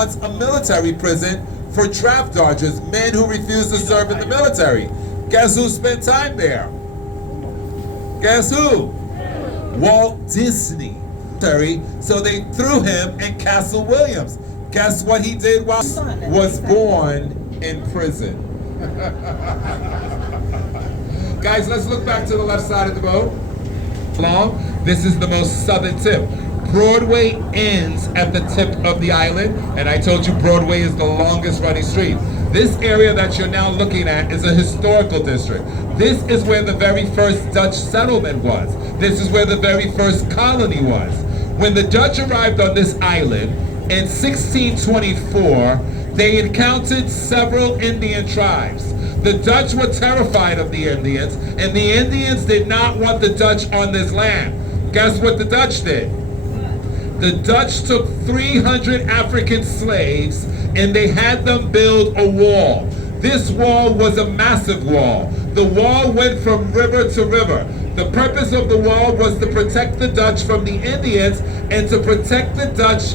once a military prison for draft dodgers, men who refused to serve in the military. Guess who spent time there? Guess who? Walt Disney. So they threw him in Castle Williams. Guess what he did while he was born in prison? Guys, let's look back to the left side of the boat. This is the most southern tip. Broadway ends at the tip of the island, and I told you Broadway is the longest running street. This area that you're now looking at is a historical district. This is where the very first Dutch settlement was. This is where the very first colony was. When the Dutch arrived on this island in 1624, they encountered several Indian tribes. The Dutch were terrified of the Indians, and the Indians did not want the Dutch on this land. Guess what the Dutch did? The Dutch took 300 African slaves and they had them build a wall. This wall was a massive wall. The wall went from river to river. The purpose of the wall was to protect the Dutch from the Indians and to protect the Dutch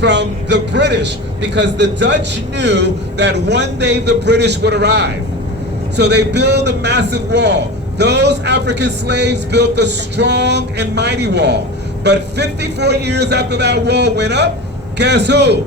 from the British, because the Dutch knew that one day the British would arrive. So they built a massive wall. Those African slaves built a strong and mighty wall. But 54 years after that wall went up, guess who?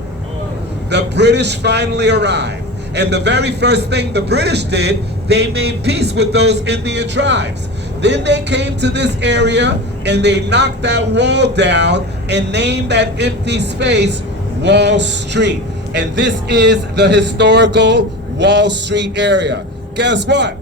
The British finally arrived. And the very first thing the British did, they made peace with those Indian tribes. Then they came to this area and they knocked that wall down and named that empty space Wall Street. And this is the historical Wall Street area. Guess what?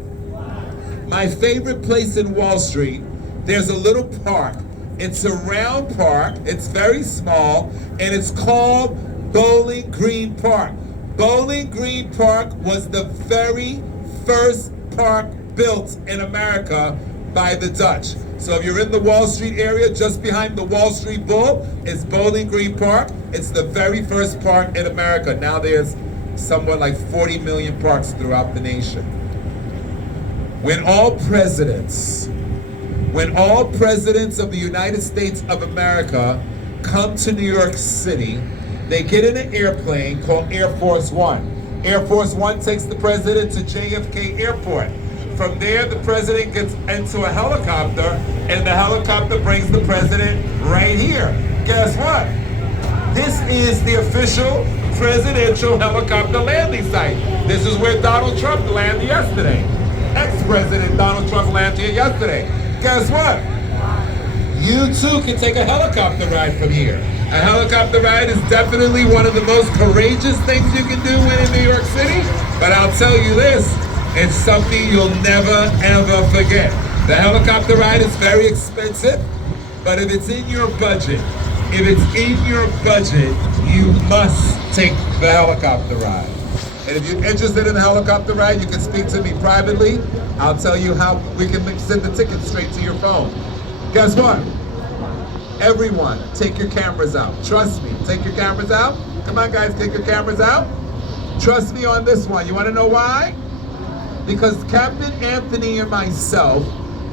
My favorite place in Wall Street, there's a little park. It's a round park, it's very small, and it's called Bowling Green Park. Bowling Green Park was the very first park built in America by the Dutch. So if you're in the Wall Street area, just behind the Wall Street Bull is Bowling Green Park. It's the very first park in America. Now there's somewhat like 40 million parks throughout the nation. When all presidents of the United States of America come to New York City, they get in an airplane called Air Force One. Air Force One takes the president to JFK Airport. From there, the president gets into a helicopter, and the helicopter brings the president right here. Guess what? This is the official presidential helicopter landing site. This is where Donald Trump landed yesterday. Ex-President Donald Trump landed here yesterday. Guess what? You too can take a helicopter ride from here. A helicopter ride is definitely one of the most courageous things you can do when in New York City, but I'll tell you this, it's something you'll never ever forget. The helicopter ride is very expensive, but if it's in your budget, you must take the helicopter ride. And if you're interested in a helicopter ride, you can speak to me privately. I'll tell you how we can send the ticket straight to your phone. Guess what? Everyone, take your cameras out. Trust me, take your cameras out. Come on guys, take your cameras out. Trust me on this one. You wanna know why? Because Captain Anthony and myself,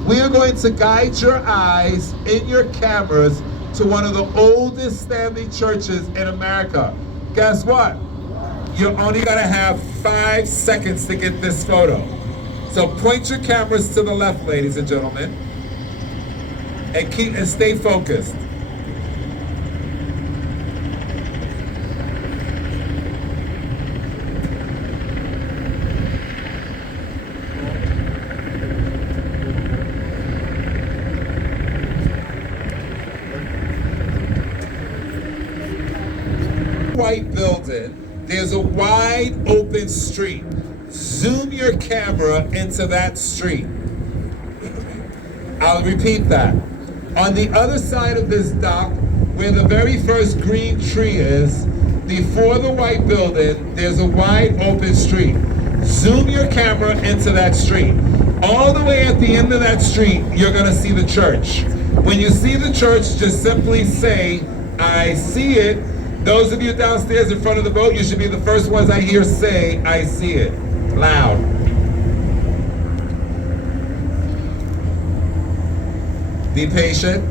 we are going to guide your eyes in your cameras to one of the oldest standing churches in America. Guess what? You're only gonna have 5 seconds to get this photo. So point your cameras to the left, ladies and gentlemen, and stay focused. White building, there's a wide open street. Zoom your camera into that street. I'll repeat that. On the other side of this dock, where the very first green tree is, before the white building, there's a wide open street. Zoom your camera into that street. All the way at the end of that street, you're gonna see the church. When you see the church, just simply say, I see it. Those of you downstairs in front of the boat, you should be the first ones I hear say, I see it, loud. Be patient.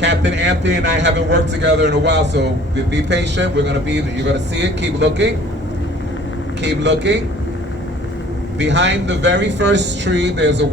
Captain Anthony and I haven't worked together in a while, so be patient. You're gonna see it. Keep looking. Keep looking. Behind the very first tree, there's a